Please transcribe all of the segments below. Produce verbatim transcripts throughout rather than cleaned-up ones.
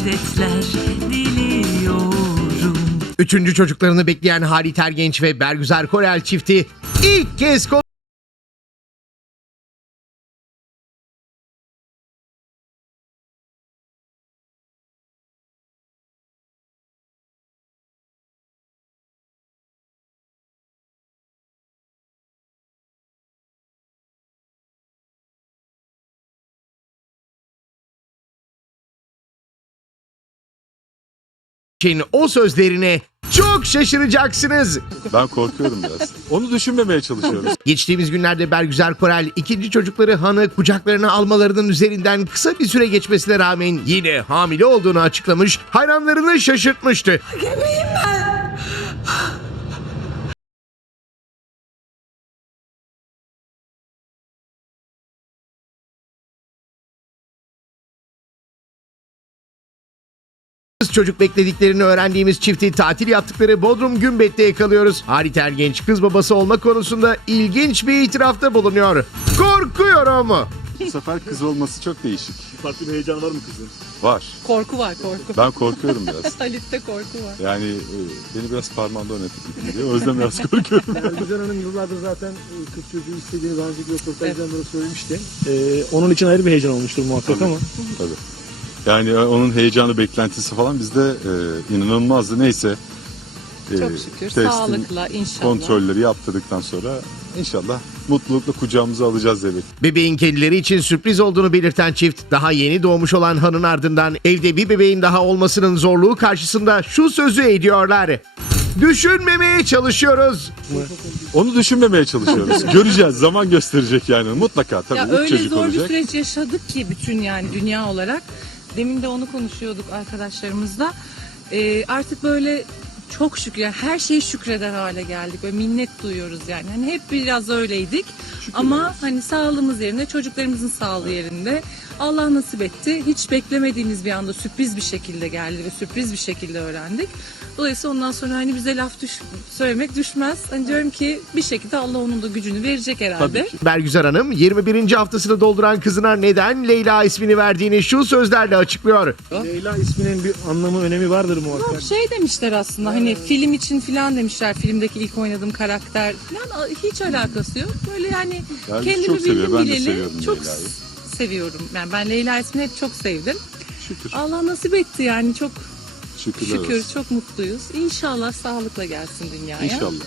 saadetler diliyorum. Üçüncü çocuklarını bekleyen Halit Ergenç ve Bergüzar Korel çifti ilk kez için o sözlerine çok şaşıracaksınız. Ben korkuyorum biraz. Onu düşünmemeye çalışıyoruz. Geçtiğimiz günlerde Bergüzar Korel ikinci çocukları Han'ı kucaklarına almalarının üzerinden kısa bir süre geçmesine rağmen yine hamile olduğunu açıklamış, hayranlarını şaşırtmıştı. Gebeyim ben. Kız çocuk beklediklerini öğrendiğimiz çifti tatil yaptıkları Bodrum Gümbet'te yakalıyoruz. Halit Ergenç kız babası olma konusunda ilginç bir itirafta bulunuyor. Korkuyorum. Bu sefer kız olması çok değişik. Farklı bir heyecan var mı kızın? Var. Korku var korku. Ben korkuyorum biraz. Halit'te korku var. Yani e, beni biraz parmağında oynatıp diye. O yüzden biraz korkuyorum. Güzel Hanım yıllardır zaten e, kız çocuğu istediğini daha önceki röportajlarında da söylemişti. Ee, onun için ayrı bir heyecan olmuştur muhakkak Tabii. ama. Tabii. Yani e, onun heyecanı, beklentisi falan bizde e, inanılmazdı. Neyse. e, Çok şükür. testin Sağlıkla inşallah. Kontrolleri yaptırdıktan sonra inşallah mutlulukla kucağımıza alacağız evet. Bebeğin kendileri için sürpriz olduğunu belirten çift, daha yeni doğmuş olan Han'ın ardından evde bir bebeğin daha olmasının zorluğu karşısında şu sözü ediyorlar. Düşünmemeye çalışıyoruz. Onu düşünmemeye çalışıyoruz. Göreceğiz. Zaman gösterecek yani. Mutlaka tabii. Ya üç öyle çocuk zor olacak. bir süreç yaşadık ki bütün yani dünya olarak. Demin de onu konuşuyorduk arkadaşlarımızla. Ee, artık böyle çok şükür yani her şeyi şükreder hale geldik. Böyle minnet duyuyoruz yani. Hani hep biraz öyleydik. Ama hani sağlığımız yerinde, çocuklarımızın sağlığı yerinde. Allah nasip etti. Hiç beklemediğimiz bir anda sürpriz bir şekilde geldi ve sürpriz bir şekilde öğrendik. Dolayısıyla ondan sonra hani bize laf düş söylemek düşmez. Hani diyorum ki bir şekilde Allah onun da gücünü verecek herhalde. Tabii ki. Bergüzar Hanım yirmi birinci haftasını dolduran kızına neden Leyla ismini verdiğini şu sözlerle açıklıyor. Leyla isminin bir anlamı, önemi vardır muhakkak. Yok şey demişler aslında hani film için filan demişler, filmdeki ilk oynadığım karakter falan, hiç alakası yok. Böyle yani Yani kendimi çok seviyor, bildim ben de bileli seviyorum çok Leyla'yı. seviyorum. Yani ben Leyla ismini hep çok sevdim. Şükür. Allah nasip etti yani çok Şükürler şükür olsun. çok mutluyuz. İnşallah sağlıkla gelsin dünyaya. İnşallah.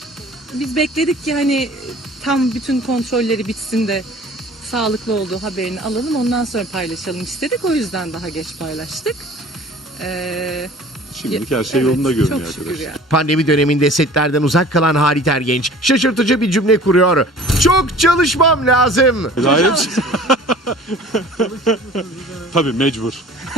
Biz bekledik ki hani tam bütün kontrolleri bitsin de sağlıklı olduğu haberini alalım, ondan sonra paylaşalım istedik. O yüzden daha geç paylaştık. Ee, Şimdilik her şey evet, yolunda görünüyor çok şükür arkadaşlar. yani. Pandemi döneminde setlerden uzak kalan Halit Ergenç şaşırtıcı bir cümle kuruyor. Çok çalışmam lazım. Hidayet. Tabii mecbur.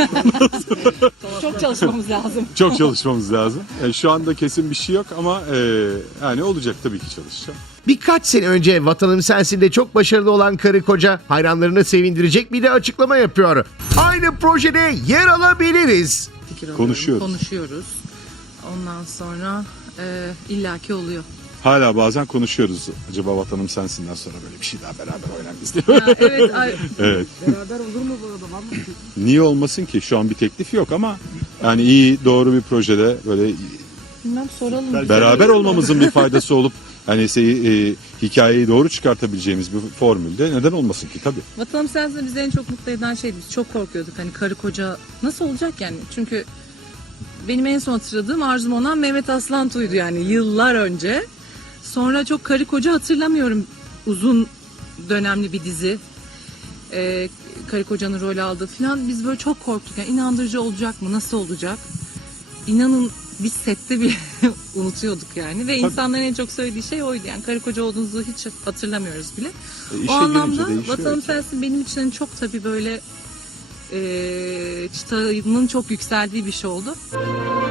Çok çalışmamız lazım. Çok çalışmamız lazım. Yani şu anda kesin bir şey yok ama e, yani olacak tabii ki çalışacağım. Birkaç sene önce Vatanım Sensin'de çok başarılı olan karı koca hayranlarını sevindirecek bir de açıklama yapıyor. Aynı projede yer alabiliriz. Fikir Konuşuyoruz. alıyorum, Konuşuyoruz. Ondan sonra e, illaki oluyor. Hala bazen konuşuyoruz. Acaba Vatanım Sensin'den sonra böyle bir şey daha beraber oynarız diye. Ya, evet, ay, Evet. Beraber olur mu bu arada? Var mı? Niye olmasın ki? Şu an bir teklif yok ama yani iyi, doğru bir projede böyle bilmem soralım. beraber olmamızın bir faydası olup hani şey, e, hikayeyi doğru çıkartabileceğimiz bir formülde neden olmasın ki tabii. Vatanım Sensin bizi en çok mutlu eden şeydi. Biz çok korkuyorduk hani karı koca nasıl olacak yani. Çünkü benim en son hatırladığım arzum olan Mehmet Aslan Tuy'du yani yıllar önce. Sonra çok karı koca hatırlamıyorum. Uzun dönemli bir dizi. Ee, karı kocanın rol aldığı falan. Biz böyle çok korktuk. Yani inandırıcı olacak mı? Nasıl olacak? İnanın biz sette bir unutuyorduk yani. Ve insanların en çok söylediği şey oydu. Yani karı koca olduğunuzu hiç hatırlamıyoruz bile. E, işe O anlamda girince değişiyor Vatanım ki. Sensin benim için hani çok tabii böyle e, çıtanın çok yükseldiği bir şey oldu.